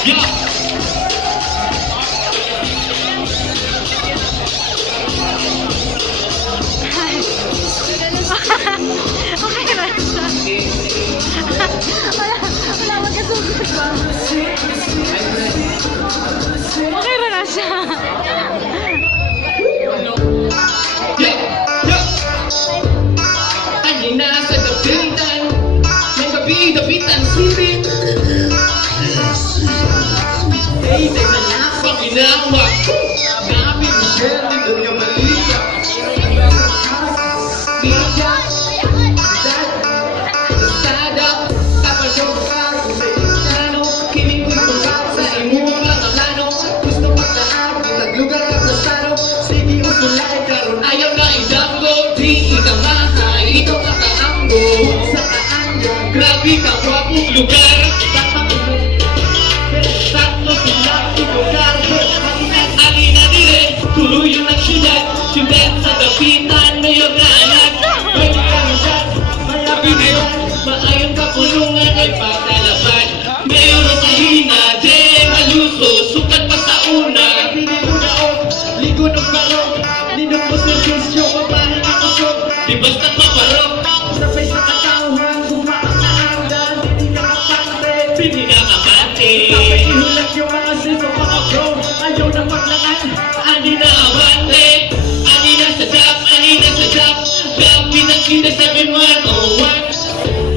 Okay na siya. Wala magkasugot ba? Okay na siya. Kanina sa dapitan, may gabi-dapitan sirin. Hey, teka na, panginawa. Gabi, Michelle, dito niya malita. Bida, Estada, Tapasok ka, kung may islano. Kiling ko'y tungkap sa imuang lang ang plano. Gusto maglahat, kitag lugar at nasano. Sige, usulay, karon ayaw na idanggo. Di ikamahay, ito kakaanggo. Sa kaanggo, grabe ka, wapong lugar. Sakto sila, lugar. Alina dire, tuluyan ng syudad. Syudad sa dapitan, mayor na anak. Pwede kang dyan, mayabinan. Maayong kapulungan ay patalaban. Mayor na mahina, de maluso. Sukat pa sa una. Hindi mo naon, ligo ng barok. Ninong mo servisyo, babahin ang kusok. Di basta't maparok. Sabay sa katauhan, gumaang na andan. Hindi ka kapante, hindi ka kapante. Sabay ihulat yung mga sino, mga bro. Ayaw na maglaan, ani na abante. Ani na sa dap, ani na sa dap. Gabi na kita 7101.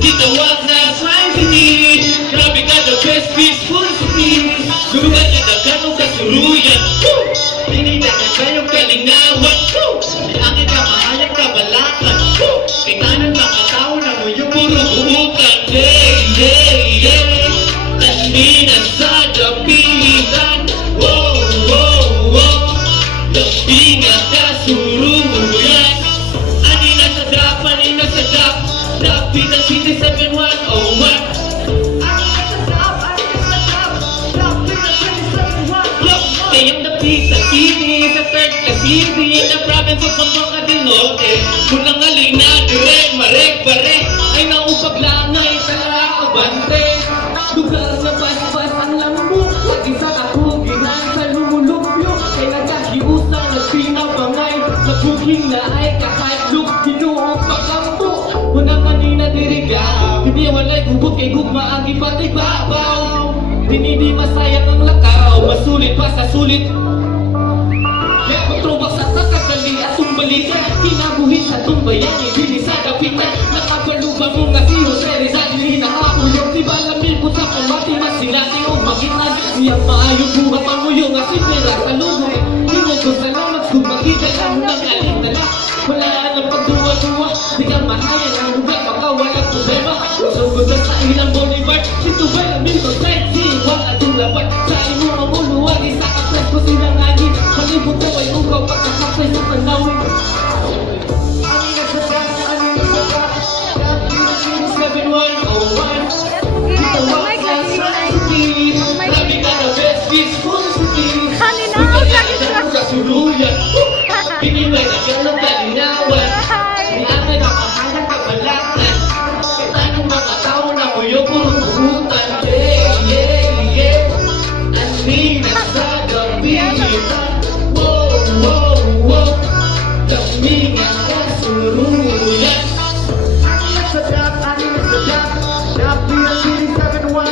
Kitawag na Slime City. Grabe ka, the best peaceful city. Lugar na daganong kasuluyan. Tinida na kayong kalingawan. Di angin ka, mahayag ka, balakan. Tingnan mga tao na mo yung puro buhukan. Kanina sa dapitan. Wow, wow, wow. Labi nga kasuluyan. Ani na sa dap, ani na sa dap. Dapitan City 7101. Kayang dapitan City sa third city na province of Pampanga del Norte. Munang aling na dire, marek, bare. Ay naupag langay, tala abante. Lugar na bas-bas ang lambo. Lagi sa kahuginan sa lumulupyo. Kay nagkahiusang nagpinabangay. Nagbuking na ay kahaitlog. Ginuong pagkambo. Munang kanina diriga. Hindi walay gubot kay gugma ang ipatibabaw. Hindi masayang ang lakaw. Masulit pa sa sulit. Matrobak sa takakali at tumbalikan. Kinabuhin sa tumbayan. Ibili sa dapitan. Nakapaluba mo nga si Jose Rizal. Hindi nakakuyong. Di ba lamin po sa pamati. Masinati o magitan. Siyang maayong buhat. Pamuyo nga si Pera sa lugo. Di mo ko salamat kung makita lang ng alintala. Wala nang pagduwa-duwa. Di ka mahayan ang lugar. Baka walang problema. Usog ko sa ilang Bolivar. Si Tubay lamin ko sexy. Wala din labat. Sa imo ang uluwag. Isa ka press ko silang agin. Malibot ko ay ugaw. Pagkakasay sa panawin. Ani na sa gas. Ani na sa gas. Dapitan City 7101. Kitawag na Slime City. Grabe ka na best peaceful city. Kaninaw, lagi siya. Kasuluyan. Pinimay na ka ng kalinawan. Di ata na mahanap ka balatan. Anong mga tao na mo yung puro tuhutan. Ani na sa dapitan. Wow, wow, wow. Kami nga kasuluyan. Ani na sa dap, ani na sa dap. Dapitan City 7101.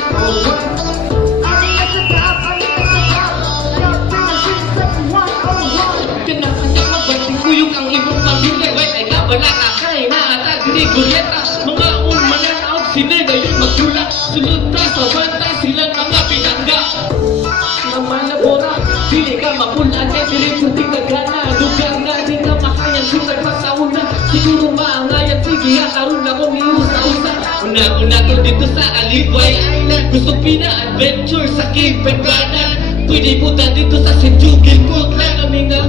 Ani na sa dap, ani na sa dap. Dapitan City 7101. Kinakasya ka ba tingkuyog ang ibang pamilya? Wait, ay kabala ka kay naatag ni Gulieta. Mga umanan out sila ngayon magdula. Sulod ka sa banta silang mga pinangga. Naman na bora, pili ka mapulaan kay diretso di kagana. Lugar na di ka makayan sugat pa sa una. Siguro maangayan, sige ha, karoon akong iusa-usa. Una-una ko dito sa Alibay Island. Gusto pina-adventure sa Cape Penganan. Pwede punta dito sa Sintugil Portland. Kami nga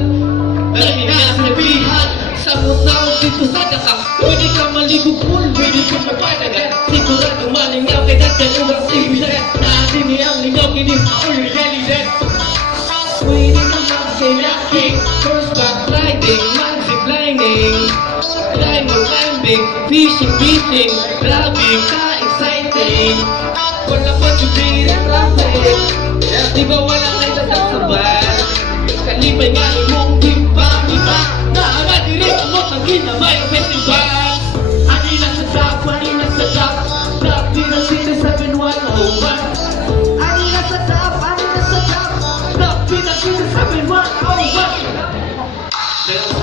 sabihan sa mutaw dito sa Dakar. Pwede ka maligo pool, pwede ka mapanagan. Sigurado malingaw kay dagdag ang sibilan. Natin niyang lingaw kinis all realidad. Pwede ka mag-kayaking, horseback riding, man-ziplining, diamond climbing, fishing, grabe ka exciting. Wala pa to be traffic. sabi mo, oh, what?